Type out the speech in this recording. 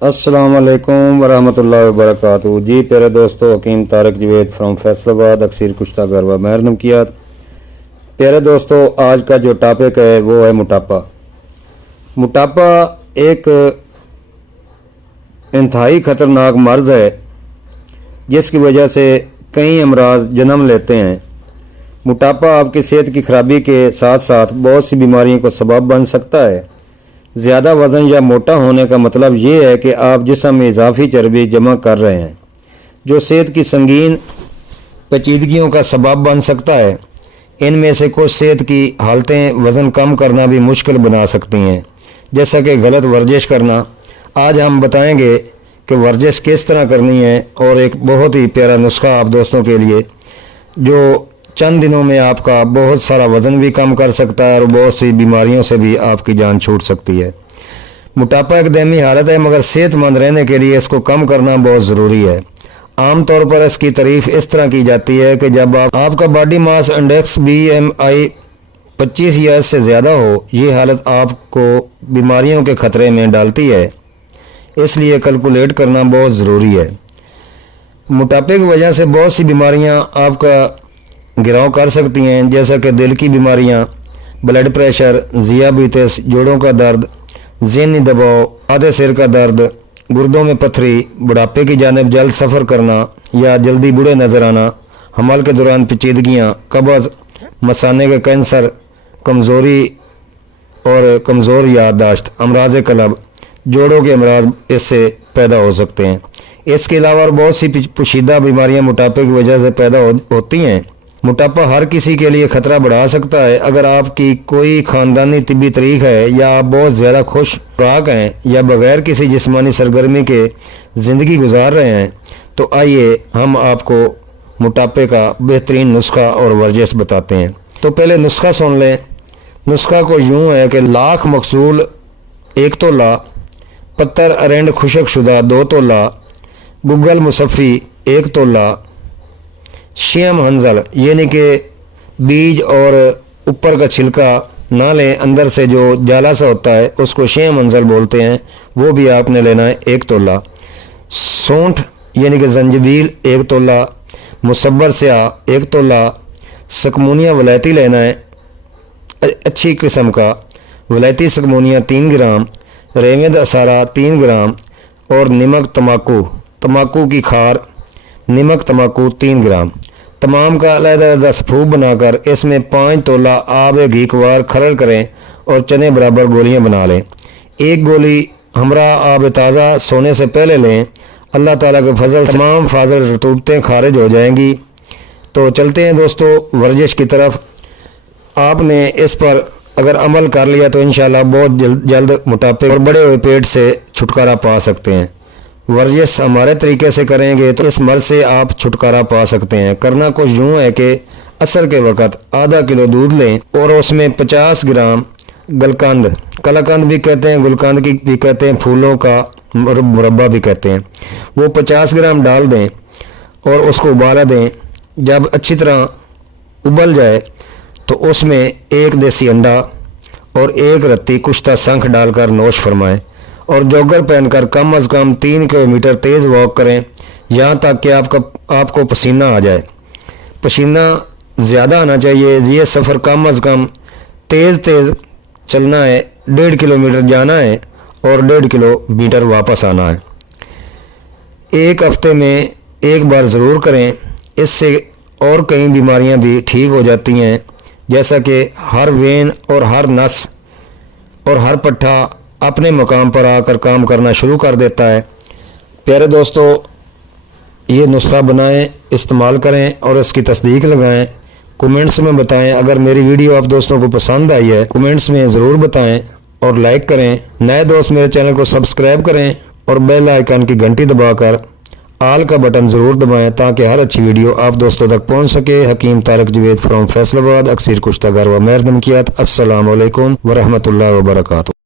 अस्सलाम वालेकुम वरहमतुल्लाहि वबरकातुहू। जी प्यारे दोस्तों, हकीम तारिक जवेद फ्रॉम फैसलाबाद, अक्सर कुश्ता गरवा महर नमकियात। प्यारे दोस्तों, आज का जो टॉपिक है वो है मोटापा। मोटापा एक इंतहाई ख़तरनाक मर्ज़ है जिसकी वजह से कई अमराज जन्म लेते हैं। मोटापा आपकी सेहत की खराबी के साथ साथ बहुत सी बीमारियों को सबब बन सकता है। ज़्यादा वज़न या मोटा होने का मतलब ये है कि आप जिस्म में इजाफी चर्बी जमा कर रहे हैं, जो सेहत की संगीन पेचीदगियों का सबब बन सकता है। इनमें से कुछ सेहत की हालतें वज़न कम करना भी मुश्किल बना सकती हैं, जैसा कि गलत वर्जिश करना। आज हम बताएंगे कि वर्जिश किस तरह करनी है और एक बहुत ही प्यारा नुस्खा आप दोस्तों के लिए, जो चंद दिनों में आपका बहुत सारा वज़न भी कम कर सकता है और बहुत सी बीमारियों से भी आपकी जान छूट सकती है। मोटापा एक दैमी हालत है, मगर सेहतमंद रहने के लिए इसको कम करना बहुत ज़रूरी है। आम तौर पर इसकी तारीफ इस तरह की जाती है कि जब आपका बॉडी मास इंडेक्स BMI 25 या से ज़्यादा हो, ये हालत आपको बीमारियों के ख़तरे में डालती है, इसलिए कैलकुलेट करना बहुत ज़रूरी है। मोटापे की वजह से बहुत सी बीमारियां आपका गिराव कर सकती हैं, जैसा कि दिल की बीमारियां, ब्लड प्रेशर, ज़ियाबीतिस, जोड़ों का दर्द, ज़हनी दबाव, आधे सिर का दर्द, गुर्दों में पथरी, बुढ़ापे की जानिब जल्द सफ़र करना या जल्दी बूढ़े नज़र आना, हमल के दौरान पेचीदगियाँ, कब्ज़, मसाने का कैंसर, कमज़ोरी और कमज़ोर याददाश्त, अमराज कलब, जोड़ों के अमराज इससे पैदा हो सकते हैं। इसके अलावा बहुत सी पोशीदा बीमारियां मोटापे की वजह से पैदा होती हैं। मोटापा हर किसी के लिए ख़तरा बढ़ा सकता है। अगर आपकी कोई ख़ानदानी तिब्बी तरीक़ है, या आप बहुत ज़्यादा खुश खुराक हैं, या बग़ैर किसी जिस्मानी सरगर्मी के ज़िंदगी गुजार रहे हैं, तो आइए हम आपको मोटापे का बेहतरीन नुस्खा और वर्जिश बताते हैं। तो पहले नुस्खा सुन लें। नुस्खा को यूँ है कि लाख मकसूल 1 तोला, पत्तर अरेंड खुशक शुदा 2 तोला, गुगल मुसफ़ी 1 तोला, शेम हंजल यानी कि बीज और ऊपर का छिलका ना लें, अंदर से जो जाला सा होता है उसको शेम हंजल बोलते हैं, वो भी आपने लेना है 1 तोला। सौंठ यानी कि जंजबील 1 तोला, मुसब्बर स्याह 1 तोला, सकमूनिया वलैती लेना है अच्छी किस्म का, वलैती सकमूनिया 3 ग्राम, रेंगद असारा 3 ग्राम और नमक तमाकू की खार, नमक तमाकू 3 ग्राम। तमाम का अलग-अलग सफूफ बनाकर इसमें 5 तोला आब घीकवार खरल करें और चने बराबर गोलियां बना लें। 1 गोली हमरा आब ताज़ा सोने से पहले लें। अल्लाह ताला के फजल से तमाम फाजल रतूबतें खारिज हो जाएंगी। तो चलते हैं दोस्तों वर्जिश की तरफ। आपने इस पर अगर अमल कर लिया तो इंशाल्लाह बहुत जल्द मोटापे और बड़े हुए पेट से छुटकारा पा सकते हैं। वर्जिश हमारे तरीके से करेंगे तो इस मर्ज़ से आप छुटकारा पा सकते हैं। करना कुछ यूँ है कि असर के वक़्त आधा किलो दूध लें और उसमें 50 ग्राम गलकंद, कलाकंद भी कहते हैं, गुलकंद की भी कहते हैं, फूलों का मुरब्बा भी कहते हैं, वो 50 ग्राम डाल दें और उसको उबाला दें। जब अच्छी तरह उबल जाए तो उसमें 1 देसी अंडा और 1 रत्ती कुश्ता शंख डालकर नोश फरमाएं और जॉगर पहनकर कम अज़ कम 3 किलोमीटर तेज़ वॉक करें, यहाँ तक कि आपको पसीना आ जाए। पसीना ज़्यादा आना चाहिए। ये सफ़र कम अज़ कम तेज़ चलना है, 1.5 किलोमीटर जाना है और 1.5 किलोमीटर वापस आना है। 1 हफ्ते में 1 बार ज़रूर करें। इससे और कई बीमारियां भी ठीक हो जाती हैं, जैसा कि हर वेन और हर नस और हर पट्ठा अपने मकाम पर आकर काम करना शुरू कर देता है। प्यारे दोस्तों, ये नुस्खा बनाएं, इस्तेमाल करें और इसकी तस्दीक लगाएं। कमेंट्स में बताएं। अगर मेरी वीडियो आप दोस्तों को पसंद आई है, कमेंट्स में ज़रूर बताएं और लाइक करें। नए दोस्त मेरे चैनल को सब्सक्राइब करें और बेल आइकन की घंटी दबाकर आल का बटन ज़रूर दबाएं, ताकि हर अच्छी वीडियो आप दोस्तों तक पहुंच सके। हकीम तारिक जवेद फ्रॉम फैसलाबाद, अक्सर कुश्ता गरवा महर नमकियात। अस्सलाम वालेकुम वरहमतुल्लाहि वबरकातुहू।